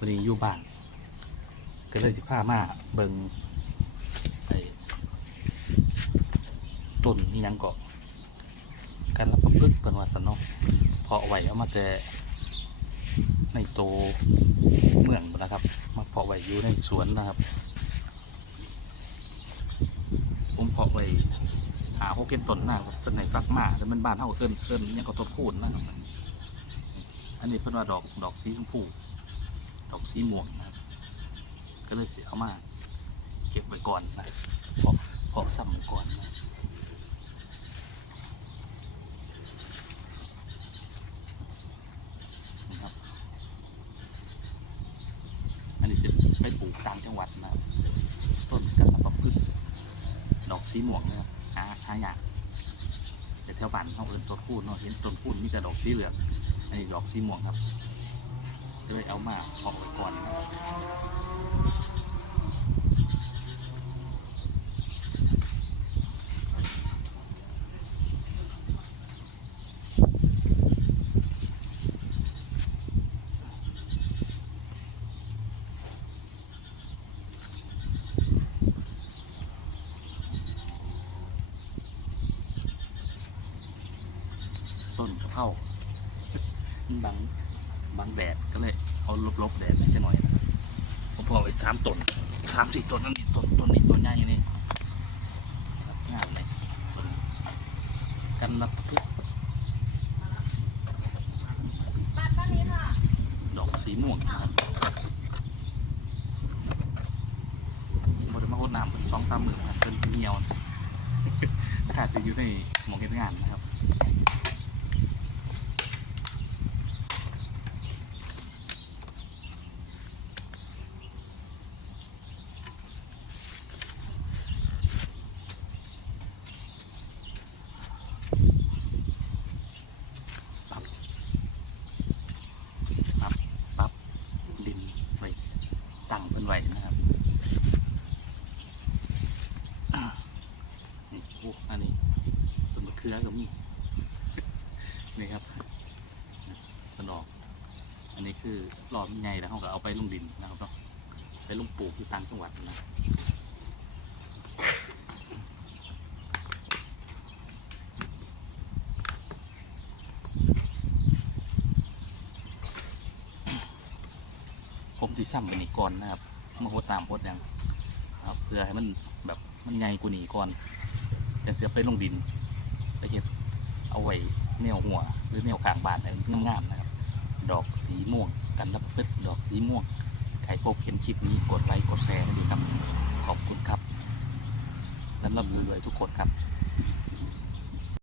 วันนี้อยู่บ้านก็เลยสิพามาเบิงไอ้ต้นนี่ยังเกาะกันรับประพฤกษ์เป็นว่าสนเนาะเพอเอาไว้เอามาแต่ในโตเมืองนะครับ มาเพาะไว้อยู่ในสวนนะครับผมเพาะไว้หาหกเก็ดต้นหนะครับต้นไหนฟักมาแต่มันบานเท่าเอิ้นเอิ้นเนี่ยงก็ต้นคูนนะครับอันนี้เพิ่นว่าดอกดอกสีชมพู ดอกสีม่วงนะครับ ก็เลยเสียเอามาเก็บไว้ก่อนนะเพาะเพาะซ้ำไว้ก่อนนะครับอันนี้จะไปปลูกต่างจังหวัดนะครับต้นกันระพึกษ์ดอกสีม่วงนะครับหาหายากแต่แถวบ้านเขาเอินต้นคูนเนาะเห็นต้นคูนมีแต่ดอกสีเหลืองอันนี้ดอกสีม่วงครับ เลยเอามาเพาะไว้ก่อนนะครับต้นกะเพรามันบัง บังแดดก็เลยเอาลบๆแดดให้จะหน่อยนะผมพอไปสามต้นสามสี่ต้นนั่นนี่ต้นต้นนี้ต้นใหญ่นี่รับงามเลยต้นกันรับพึกษ์บ้านบ้านนี้ค่ะดอกสีม่วงนะครับบริมาโคตรน้ำเป็นสองสามหมื่นเป็นเหนียวขาดจะอยู่ในหมองเก็บงานนะครับปั๊บปั๊บดินไว้างเพิ่นไว้นะครับนี่โอ้อันนี้ต้นมะเขือกับมีนี่ครับสนอก อันนี้คือหลอดใหญ่แล้วเขาก็เอาไปลงดินนะครับเนาะไปลงปลูกที่ต่างจังหวัดนะ ผมสีซ้ำไปนี่ก่อนนะครับมาโหดตามโหดยังครับเพื่อให้มันแบบมันใหญ่กว่านี้ก่อนจะเสียไปลงดินไปเก็บเอาไว้แนวหัว หรือแนวกลางบานให้มันงามๆนะครับ ดอกสีม่วงกันรับพึกษ์ดอกสีม่วงใครพบเห็นคลิปนี้กดไลค์กดแชร์ให้ด้วยครับ ขอบคุณครับและรับมือเลยทุกคนครับ